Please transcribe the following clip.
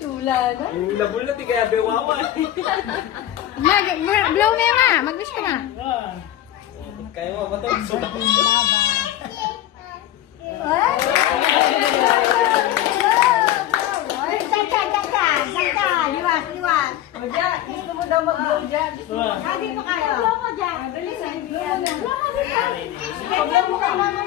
Tula na. Yung labol na, di kaya bewawa. Blow na yan, ma. Mag-wish ka na. Kaya mo ba ito? Gusto mo daw mag-blow dyan? Hindi mo kaya. Blow mo dyan. Dali sa blow mo na. Blow mo dyan. Blow mo ka.